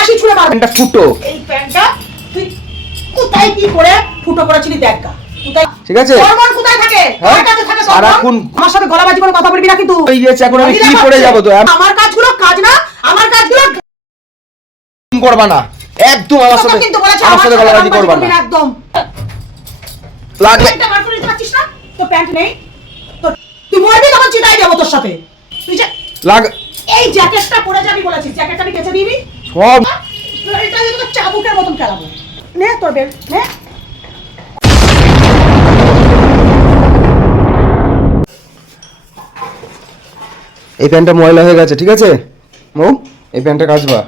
সারাশি ছুঁড়ে মারবো। প্যান্টটা ফুটো। এই প্যান্টটা তুই কোথায় কি করে ফুটো করেছিলি দেখা। ঠিক আছে, হরমোন কোথায় থাকে? আমার কাছে থাকে তো। সারাক্ষণ আমার সাথে গলাবাজি করে কথা বলবি না কিন্তু। হয়ে গেছে, এখন আমি কি করে যাব? তো আমার কাজগুলো কাজ না, আমার কাজগুলো করবা না একদম। আমার সাথে গলাবাজি করবা না একদম। লাগবে প্যান্টটা বার করে দিতে পারছিস না? তো প্যান্ট নেই তো তুই মরবি, তখন চিতাই যাবো তোর সাথে। তুই যে লাগ এই জ্যাকেটটা পরে যাবি বলেছিস, জ্যাকেটটা আমি কেচে দিবি সব। এটা তো চাবুকের মতন খেলাবো। নে তোর বেল নে। এই প্যান্টটা ময়লা হয়ে গেছে, ঠিক আছে মৌ? এই প্যান্টটা কাচবা।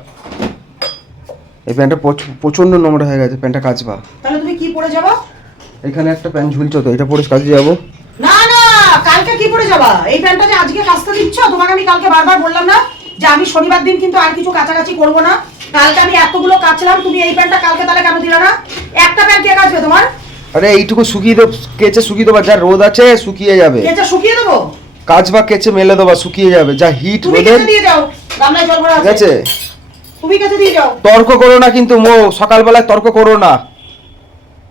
এই প্যান্টটা প্রচন্ড নোংরা হয়ে গেছে, প্যান্টটা কাচবা। তাহলে তুমি কি পরে যাবা? এখানে একটা প্যান্ট ঝুলছো তো, এটা পরে কাজে যাবো। না না, কালকে কি পরে যাবা? এই প্যান্টটা যে আজকে কাচতে দিচ্ছ, তোমাকে আমি কালকে বারবার বললাম না যে আমি শনিবার দিন কিন্তু আর কিছু কাচাকাচি করব না। কালকে আমি এতগুলো কাচলাম, তুমি এই প্যান্টটা কালকে তাহলে কেন দিলা না? একটা প্যান্ট কে কাচবে তোমার? আরে এইটুকু শুকিয়ে দেবো, কেচে শুকিয়ে দেবো, যা রোদ আছে শুকিয়ে যাবে। কেচে শুকিয়ে দেবো? কাচবা, কেচে মেলে দেবা, শুকিয়ে যাবে, যা হিট তুমি রোদের। কেচে দিয়ে যাও, গামলায় জল ভরা ঠিক আছে। আছে, তুমি কেচে দিয়ে যাও। তর্ক করো না কিন্তু মৌ, সকালবেলায় তর্ক করো না।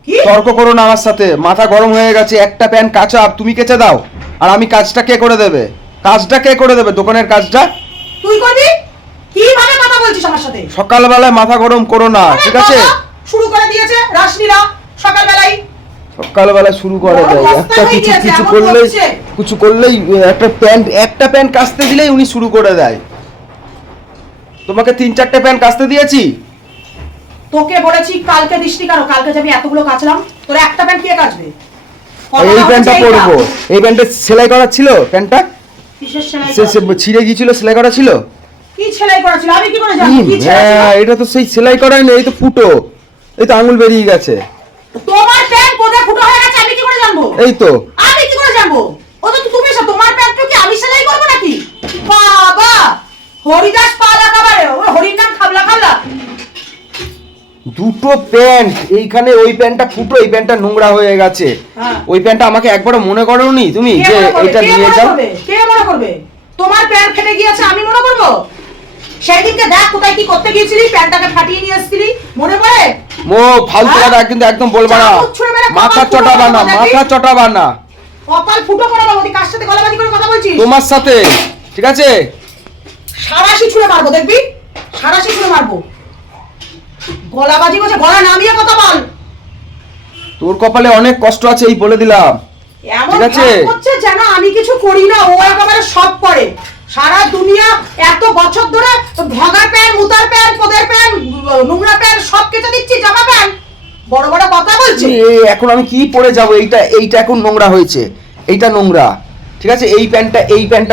কি তর্ক করো না আমার সাথে, মাথা গরম হয়ে গেছে। একটা প্যান্ট কাচা তুমি কেচে দাও, আর আমি কাজটা কে করে দেবে? কাজটা কে করে দেবে? দোকানের কাজটা তুই করবি? কি ভাবে কথা বলছিস আমার সাথে? সকালবেলায় মাথা গরম করো না, ঠিক আছে? শুরু করে দিয়েছে রাশনিরা সকালবেলায়। সকালবেলা শুরু করে দেয়, একটা কিছু করলেই একটা প্যান্ট কাচতে দিলেই উনি শুরু করে দেয়। তোমাকে 3-4টে প্যান্ট কাচতে দিয়েছি। তোকে বলেছি কালকে দিসনি কেন? কালকে যাবি এতগুলো কাচলাম, তোর একটা প্যান্ট কে কাচবে? এই প্যান্টটা পরবো। এই প্যান্টে সেলাই করা ছিল, প্যান্টটা কিসের সেলাই? ছিঁড়ে গিয়েছিল, সেলাই করা ছিল। কি সেলাই করা ছিল আমি কি করে জানি? কি সেলাই ছিল? হ্যাঁ, এটা তো সেই সেলাই করাই নেই, এই তো ফুটো, এই তো আঙুল বেরিয়ে গেছে। তোমার প্যান্ট কোথায় ফুটো হয়ে গেছে আমি কি করে জানবো? এই তো আমি কি করে জানবো? ও তো তুমি এসে তোমার প্যান্টটা কি আমি সেলাই করবো নাকি? বাবা হরিদাস পালা খাবারে ও হরির নাম খাবলা খাবলা। দুটো প্যান্ট, এইখানে ওই প্যান্টটা ফুটো, এই প্যান্টটা নোংরা হয়ে গেছে। ওই প্যান্টটা আমাকে একবারও মনে করোনি তুমি যে এটা নিয়ে যাও? কে মনে করবে? তোমার প্যান্ট ফেটে গিয়েছে আমি মনে করবো? সেই দিনকে দেখ কোথায় কি করতে গিয়েছিলি, প্যান্টটাকে ফাটিয়ে নিয়ে এসেছিলি, মনে পড়ে? মো ফালতু কথা কিন্তু একদম বলবা না, মাথা চটাবা না, মাথা চটাবা না। কপাল ফুটো করে দেবো। তুই কার সাথে গলাবাজি করে কথা বলছিস? তোমার সাথে, ঠিক আছে? সারাশি ছুঁড়ে মারবো, দেখবি সারাশি ছুঁড়ে মারবো। গলাবাজি করছে, গলা নামিয়ে কথা বল। তোর কপালে অনেক কষ্ট আছে, এই বলে দিলাম, এমন ঠিক আছে? হচ্ছে যেন আমি কিছু করি না, ও একেবারে সব করে। সারা দুনিয়া এত বছর ধরে ভাঙা প্যান্ট, মুতার প্যান্ট, পদের প্যান্ট, নোংরা প্যান্ট সব কেটে দিচ্ছি, জামা প্যান্ট। বড় বড় কথা বলছি। এখন আমি কি পরে যাব? এইটা এখন নোংরা হয়েছে, এইটা নোংরা, ঠিক আছে? এই প্যান্টটা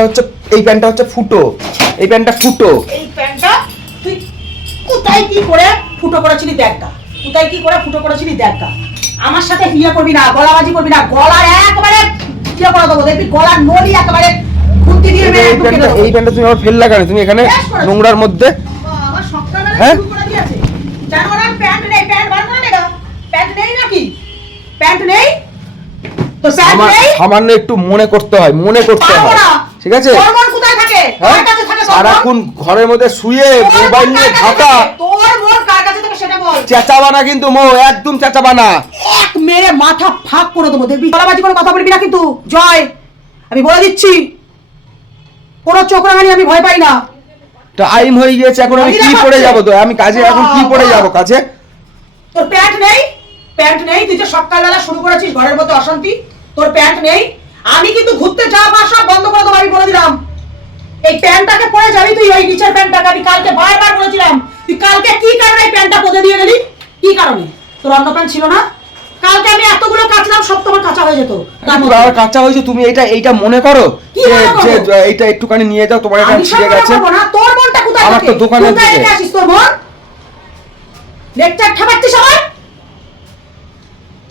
হচ্ছে ফুটো, এই প্যান্টটা ফুটো। এই প্যান্টটা তুই কোথায় কি করে ফুটো করেছিলি দেখা, কোথায় কি করে ফুটো করেছিলি দেখা। আমার সাথে হিয়া করবি না, গলাবাজি করবি না, গলার একেবারে হিয়া করে দেবো, দেখবি গলার নলি একেবারে খুন্তি দিয়ে মেরে ঢুকে দেবো। এই প্যান্টটা তুমি আমার ফেললা কেন? তুমি এখানে নোংরার মধ্যে। বাবা সকালবেলা হ্যাঁ? শুরু করে দিয়েছে। জানো না প্যান্ট নেই, প্যান্ট বার করে নেগা। প্যান্ট নেই নাকি? প্যান্ট নেই তো প্যান্ট নেই। সামান্য একটু মনে করতে হয়, ঠিক আছে? হরমোন কোথায় থাকে? কার কাছে থাকে? সারাক্ষণ ঘরের মধ্যে শুয়ে মোবাইল নিয়ে ঢাকা। তোর মোর কার কাছে থাকে সেটা বল। চেঁচাবা না কিন্তু মো, একদম চেঁচাবা না। এক মেরে মাথা ফাঁক করে দেবো, দেখবি গলাবাজি করে কথা বলবি না কিন্তু। জয়, আমি বলে দিচ্ছি, কোনো চোখ রাঙানি আমি ভয় পাই না। টাইম হয়ে গিয়েছে, এখন আমি কি পরে যাব? তো আমি কাজে এখন কি পরে যাব কাজে? তোর প্যান্ট নেই? প্যান্ট নেই? তুই যে সকালবেলা শুরু করেছিস ঘরের মধ্যে অশান্তি, তোর প্যান্ট নেই। আমি কিন্তু ঘুরতে যাওয়া সব বন্ধ করে দেবো, আমি বলে দিলাম। এই প্যান্টটাকে পরে যাবি তুই, ওই নিচের প্যান্টটাকে। আমি কালকে বারবার বলেছিলাম, তুই কালকে কি কারণে এই প্যান্টটা পরে দিয়ে গেলি? কি কারণে? তোর অন্য প্যান্ট ছিল না? কালকে আমি এতগুলো কাচলাম, সব তোমার কাঁচা হয়ে যেত। আর কাঁচা হয়েছে, তুমি এইটা মনে করো যে এইটা একটুখানি নিয়ে যাও, তোমার এটা ছিঁড়ে গেছে। তোর মনটা কোথায়? আমার তো দোকানে থেকে আসিস তোর মন। লেকচার ঠাপাচ্ছিস আমার।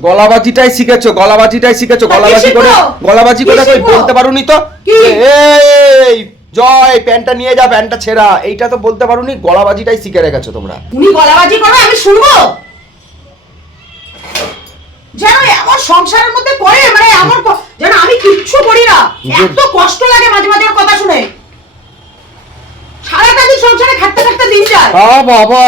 গলাবাজিটাই শিখেছো, গলাবাজি করে কই বলতে পারোনি তো? এই জয়, প্যান্টটা নিয়ে যা, প্যান্টটা ছেঁড়া, এইটা তো বলতে পারোনি। গলাবাজিটাই শিখে রেখেছো তোমরা। উনি গলাবাজি করো, আমি শুনবো? যেন এমন সংসারের মধ্যে করে, মানে এমন যেন আমি কিচ্ছু করি না। এত কষ্ট লাগে মাঝে মাঝে কথা শুনে। সারাটা দিন সংসারে খাটতে খাটতে দিন যায়। বাবা,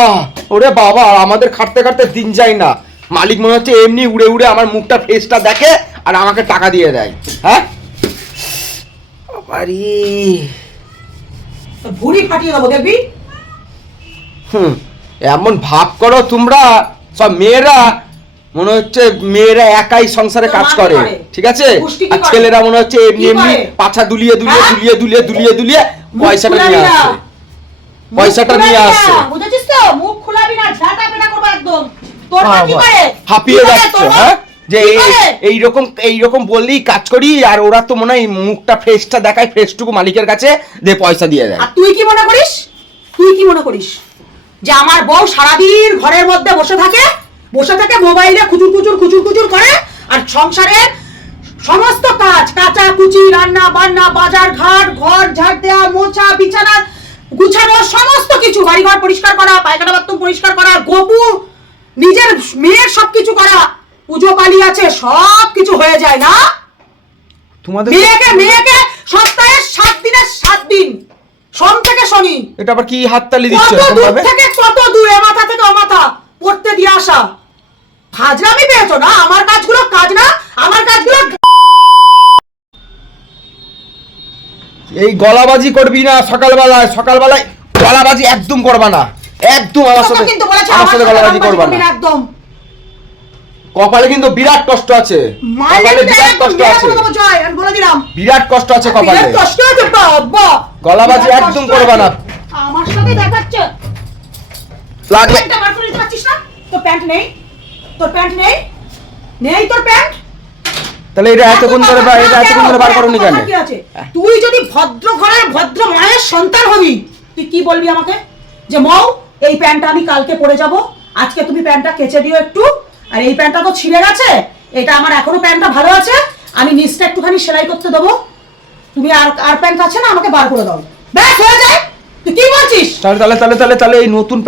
ওরে বাবা, আমাদের খাটতে খাটতে দিন যায় না। মালিক মনে হচ্ছে এমনি উড়ে উড়ে আমার মুখটা ফেসটা দেখে আর আমাকে টাকা দিয়ে দেয়। হ্যাঁ বাবারি, ভুঁড়ি ফাটিয়ে দেবো দেখবি। এমন ভাব করো তোমরা সব মেয়েরা, মনে হচ্ছে মেয়েরা একাই সংসারে কাজ করে, ঠিক আছে? আর ছেলেরা মনে হচ্ছে এমনি এমনি পাছা দুলিয়ে দুলিয়ে দুলিয়ে দুলিয়ে দুলিয়ে দুলিয়ে পয়সাটা নিয়ে আসছে, পয়সাটা নিয়ে আসছে। বুঝেছিস তো? মুখ খোলাবি না, ঝাঁটা পেটা করবো একদম। তোর মা কি করে? হাঁপিয়ে যাচ্ছে। হ্যাঁ, যে এইরকম বললেই কাজ করি, আর ওরা তো মনে হয় মুখটা ফ্রেশটা দেখায়, ফ্রেশটুকু মালিকের কাছে দিয়ে পয়সা দিয়ে দেয়। আর তুই কি মনে করিস? তুই কি মনে করিস যে আমার বউ সারাদিন ঘরের মধ্যে বসে থাকে মোবাইলে খুচুর খুচুর করে, আর সংসারের সমস্ত কাজ, কাঁচা কুচি, রান্না বান্না, বাজার ঘাট, ঘর ঝাড় দেওয়া, মোছা, বিছানা গুছানো, সমস্ত কিছু, বাড়িঘর পরিষ্কার করা, পায়খানা বাথরুম পরিষ্কার করা, গোপু নিজের মেয়ের সবকিছু করা, পুজো পালি আছে, সব কিছু হয়ে যায় না? তোমাদের মেয়েকে সপ্তাহে 7 দিনের 7 দিন, সোম থেকে শনি। এটা আবার কি হাততালি দিচ্ছ? কত দূর থেকে কত দূরে, মাথা থেকে ও মাথা পড়তে দিয়ে আসা। হাজরামি পেয়েছো না? আমার কাজগুলো কাজ না, আমার কাজগুলো। এই গলাবাজি করবি না সকালবেলায় গলাবাজি একদম করবা না, একদম আমার সাথে গলাবাজি করবা না একদম। কপালে কিন্তু বিরাট কষ্ট আছে, কপালে বিরাট কষ্ট আছে, আমি বলে দিলাম বিরাট কষ্ট আছে কপালে, কষ্ট আছে বাবা। গলাবাজি একদম করবা না। আমার সাথে দেখাচ্ছে লাগবে। প্যান্টটা বার করে দিতে পারছিস না? তোর প্যান্ট নেই? তোর প্যান্ট নেই? নেই তোর প্যান্ট? তাহলে এটা এতক্ষণ ধরে বার করনি কেন? তুই যদি ভদ্র ঘরের ভদ্র মায়ের সন্তান হবি, তুই কি বলবি আমাকে? যে মৌ, এই প্যান্টটা আমি কালকে পরে যাব, আজকে তুমি প্যান্টটা কেচে দিও একটু, আর এই প্যান্টটা তো ছিঁড়ে গেছে, এটা আমার এখনো প্যান্টটা ভালো আছে, আমি নিচটা একটুখানি সেলাই করতে দেবো, তুমি আর প্যান্ট আছে না, আমাকে বার করে দাও, ব্যাস হয়ে যায়। তুই কি বলছিস? তাহলে এই নতুন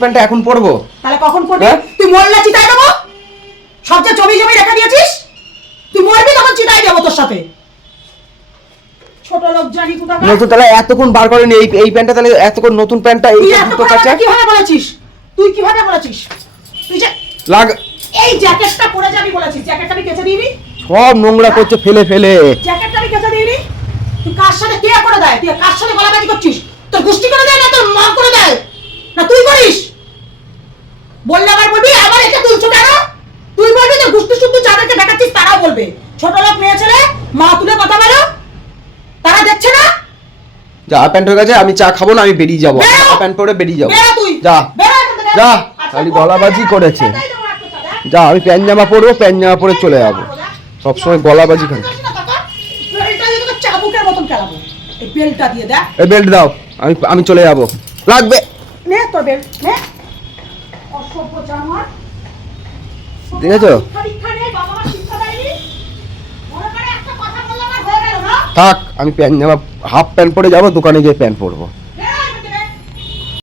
প্যান্টটা এখন পরবো? তাহলে কখন পরবি? তুই মরলে চিতায় দেবো? সব যে জমি রেখে দিয়েছিস, তুই মরবি তখন চিতাই দেবো তোর সাথে। ছোট লোক জানি কোথাকার। নতুন, তাহলে এতক্ষণ বার করেনি এই প্যান্টটা, তাহলে এতক্ষণ নতুন প্যান্টটা এই দুটো কাছে কিভাবে বলেছিস? তুই কিভাবে বলেছিস? তুই যে এই জ্যাকেটটা পরে যাবি বলেছিস, জ্যাকেটটা আমি কেচে দিইনি? সব নোংরা করছে ফেলে জ্যাকেটটা আমি কেচে দিইনি? তুই কার সাথে কে করে দেয়? তুই কার সাথে গলাবাজি করছিস? তোর গোষ্ঠী করে দেয় না তোর মা করে দেয়? না তুই করিস? বললে আবার বলবি আবার এটা তুলছো কেন? তুই বলবি তোর গোষ্ঠী শুদ্ধ যাদেরকে দেখাচ্ছিস তারাও বলবে। ছোট লোক মেয়ে ছেলে মা তুলে কথা বলো, তারা দেখছে না? যা, প্যান্ট হয়ে গেছে, আমি চা খাবো না, আমি বেরিয়ে যাবো, প্যান্ট পরে বেরিয়ে যাবো। যা যা, খালি গলাবাজি করেছে। যা, আমি প্যান্ট জামা পরে চলে যাবো, সবসময় গলাবাজি করে। চাবুকের মতন খেলাবো, এই বেল্টটা দিয়ে দেখ। এই বেল্ট দাও, আমি চলে যাবো। লাগবে? নে তোর বেল্ট নে। অসভ্য জানোয়ার। দেখেছো? থাক, আমি প্যান্ট জামা হাফ প্যান্ট পরে যাবো, দোকানে গিয়ে প্যান্ট পরবো।